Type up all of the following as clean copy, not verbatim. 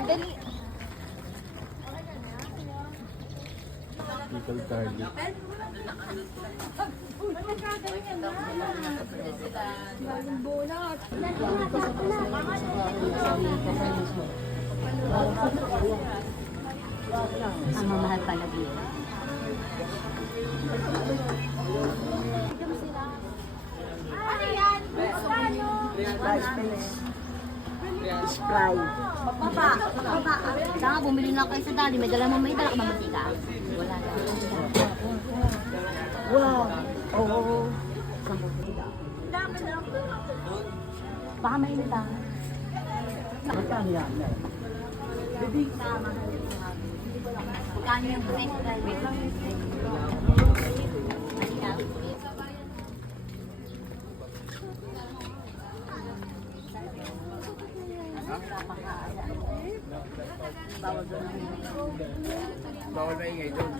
Dali. People target. Bagong bunot. Ang mamahal pala dito. Ano yan? Sprite. Baba. Saan nga bumili na kayo sa dali? May dala ka mamantika. Wala na. Wow. Oo. Saan mamantika? Baka mainit lang. Magkano yan? Magkano yung break? Wait lang. Bawal na ingay doon.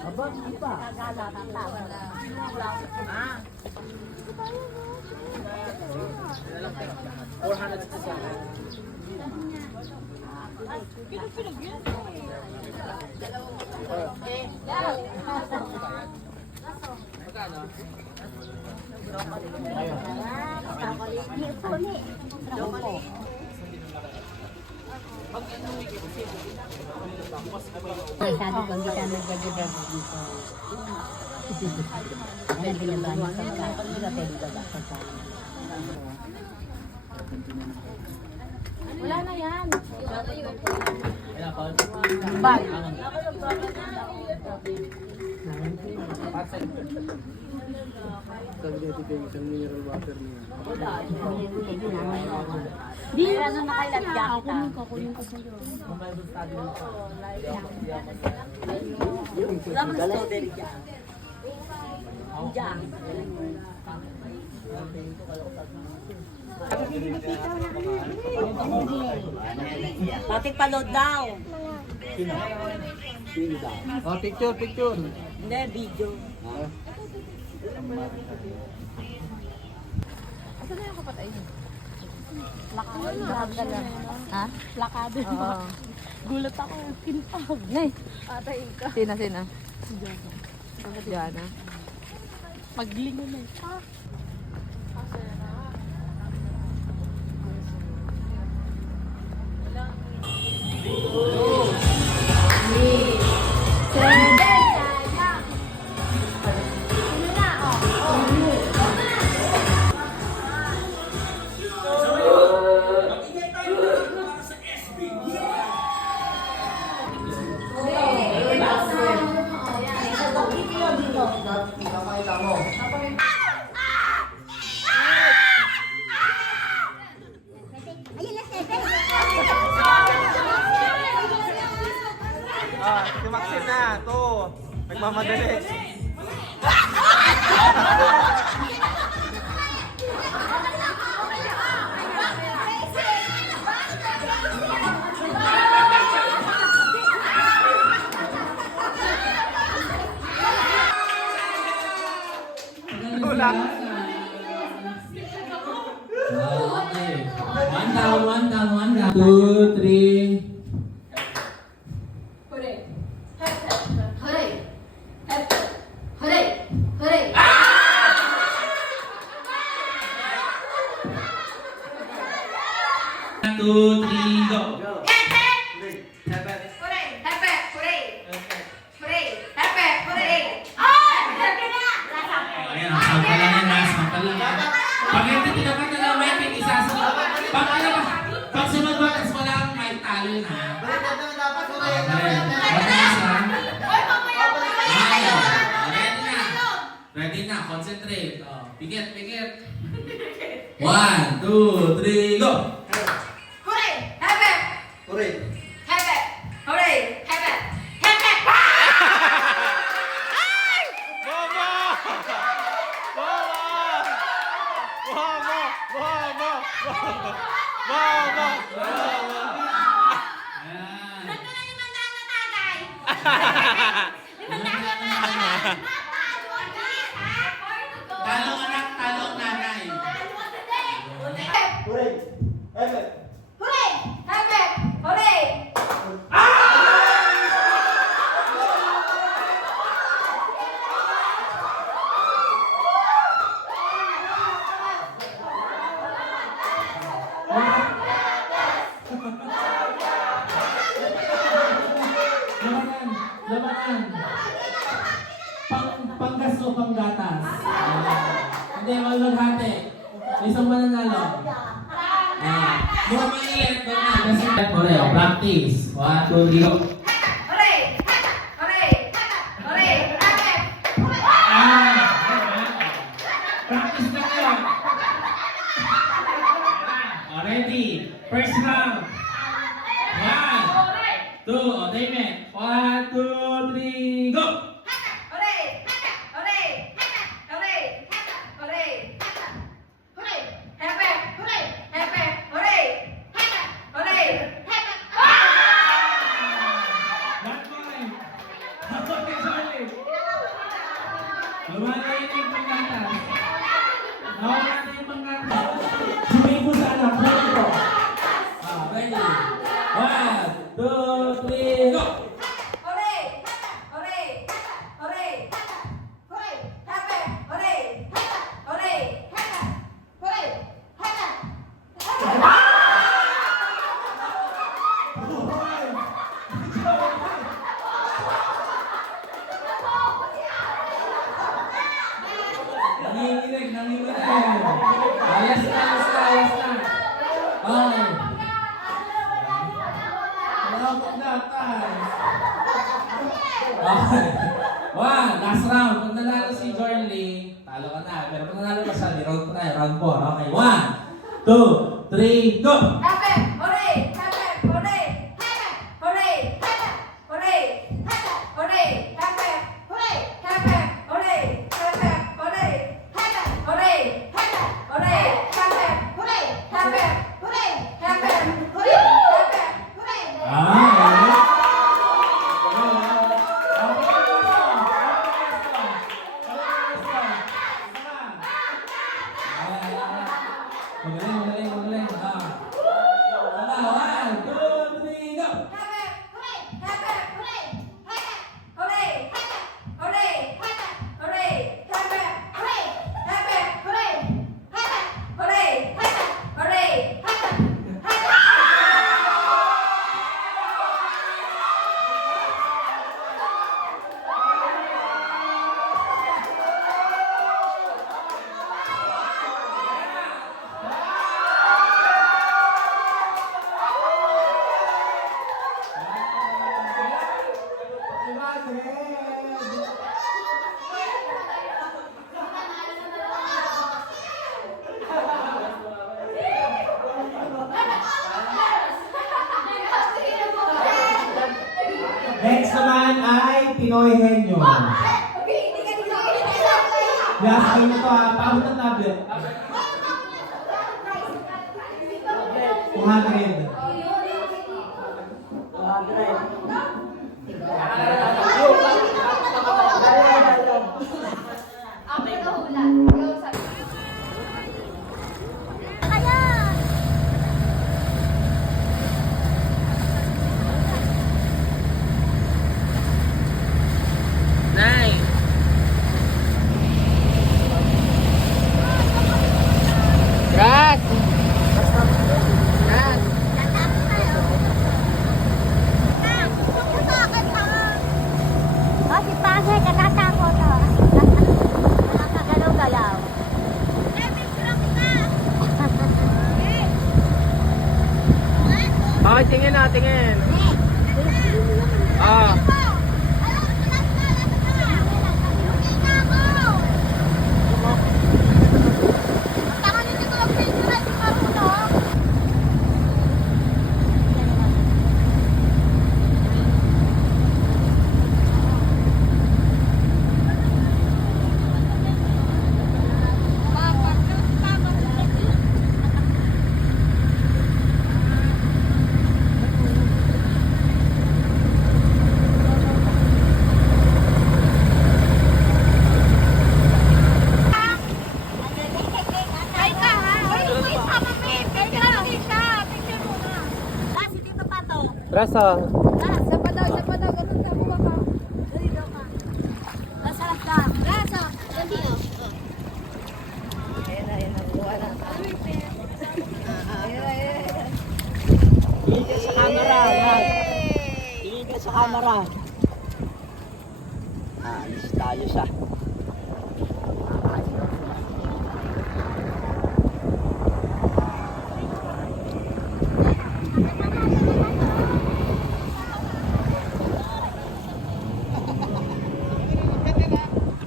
Aba, hindi pa. Ay, sabi ko, hindi ka nagdadadad dito. Ay, binaba niya sa pagkakas. Hindi ka pwede baba sa pagkakas. Wala na yan. Bag. Sabi natin kayo isang mineral water niya. Di, ano na kayo lagyan kita? Kukunin ko sa'yo. Wala mo na strawberry dyan. Dyan. Patik palod daw. Sino daw? Oh, picture, picture. Hindi, video. Asa na yung kapatay niyo? Plakado na. Ha? Plakado mo. Oo. Gulat ako. Kinpag. Nay. Atay ka. Sina? Diana. Maglingon na eh. Si Maxine na, to. Nagmamadali. Tulak. Okay. One down. 2, 3. Two, three, go. Ayan, sampalan yan, sampalan yan. Pag hindi tinapat na lang, may isasunod. Pag sunod mo, tas wala kang may talo na. Ready na, concentrate. Pikit. 1, 2, 3, go! Mama! Labanan. Panggas o panggatas? Hindi, maghati. Isang mananalo. Mura manilit. Koreo, practice. 1, 2, 3, go. Practice na kayo. Ready? First round. 1, 2, Damon. 1, 2, 3, go! One point. Lumalayo yung panggatas. Nawala na yung panggatas. Sumihin mo sa anak. Ready po. Ready? 1, 2, 3, go! Nanginginig. Alas na. Okay. Malapot na, tayo. Okay. One, last round. Kung nanalo si Jornley, talo ka na. Pero kung nanalo ka siya, round pa tayo, round 4. Okay, 1, 2, 3, go! Magaling. 1, 2, 3, go! Next naman ay Pinoy Henyo. Last time na to ha, paabot ng tablet. 200. Okay, tingin. Rasa. Isa pa daw, ganun ka buwa ka. Dali daw ka. Masarap ka. Rasa. Dali o. Ayan na, buwa na. Tingin ka sa camera. Tingin ka sa camera. Alis tayo sa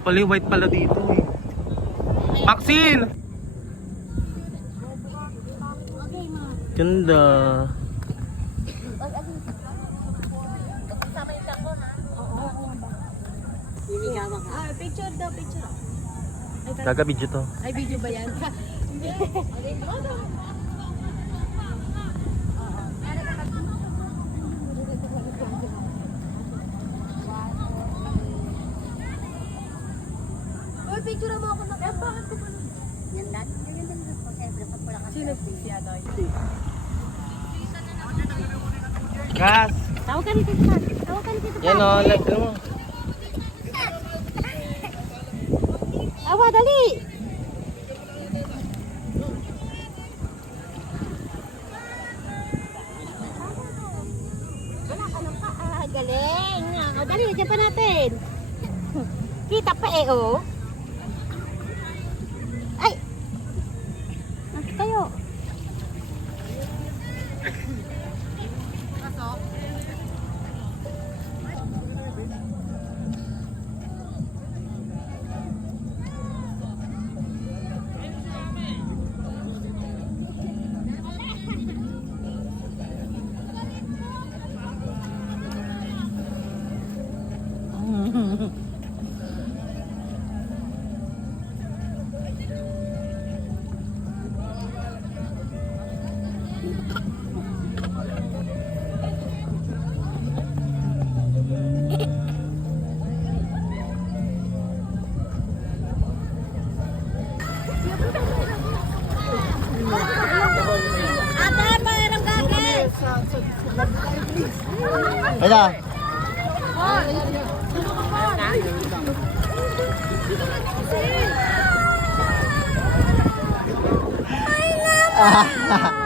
Pala yung white pala dito eh. Maxine! Ganda. Picture daw, picture. Gaga video to. Ay, video ba yan? Uy, picture mo ako na. Eh, bakit ko pa nun? Yan lahat. Yan lang po. Siyempre, pag wala ka. Sino si Anoy? Gas! Tawag ka ni Tito Pat. Tawag ka ni Tito Pat. Yan o, like mo. Awa, dali! Wala ka ng paa. Galing. O, dali, dyan pa natin. Kita pa eh, oh. Ay! Nasa tayo. Ate, mayroong gagawin! Kaya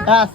Gas.